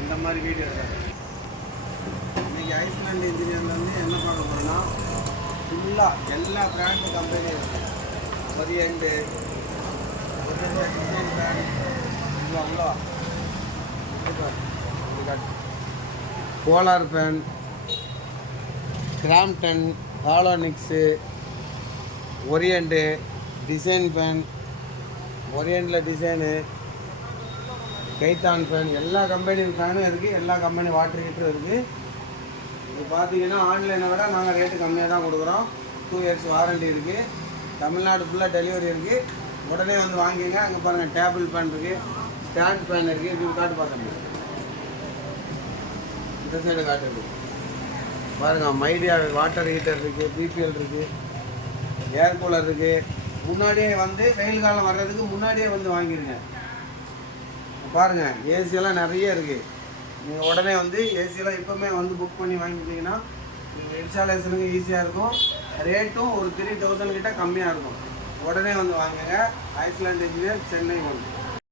அந்த மாதிரி வீடியோ இன்னைக்கு ஐஸ்லாண்ட் இன்ஜினியர்ல வந்து என்ன பார்க்க போறோம்னா ஃபுல்லாக எல்லா பிராண்டு கம்பெனியும் இருக்குது. Orient Polar fan, Crompton, Halonix, Orient, design fan, ஒரியண்டில் டிசைனு, கைத்தான் ஃபேன், எல்லா கம்பெனி ஃபேனும் இருக்குது. எல்லா கம்பெனி வாட்டர் ஹீட்டரும் இருக்குது. இது பார்த்தீங்கன்னா ஆன்லைனை விட நாங்கள் ரேட்டு கம்மியாக தான் கொடுக்குறோம். 2 இயர்ஸ் வாரண்டி இருக்குது. தமிழ்நாடு ஃபுல்லாக டெலிவரி இருக்குது. உடனே வந்து வாங்கிங்க. அங்கே பாருங்கள் டேபிள் ஃபேன் இருக்குது, ஸ்டாண்ட் ஃபேன் இருக்குது. இது காட்டு பார்க்க இந்த சைடு காட்டுது பாருங்கள். மைடியா வாட்டர் ஹீட்டர் இருக்குது, பிபிஎல் இருக்குது, ஏர் கூலர் இருக்குது. முன்னாடியே வந்து வெயில் காலம் வர்றதுக்கு முன்னாடியே வந்து வாங்கிடுங்க. பாருங்கள் ஏசியெல்லாம் நிறைய இருக்குது. நீங்கள் உடனே வந்து ஏசியெல்லாம் இப்போவுமே வந்து புக் பண்ணி வாங்கிட்டீங்கன்னா இன்ஸ்டாலேஷனுக்கு ஈஸியாக இருக்கும். ரேட்டும் ஒரு 3000 கிட்ட கம்மியாக இருக்கும். உடனே வந்து வாங்குங்க. Island engineer, Chennai 1.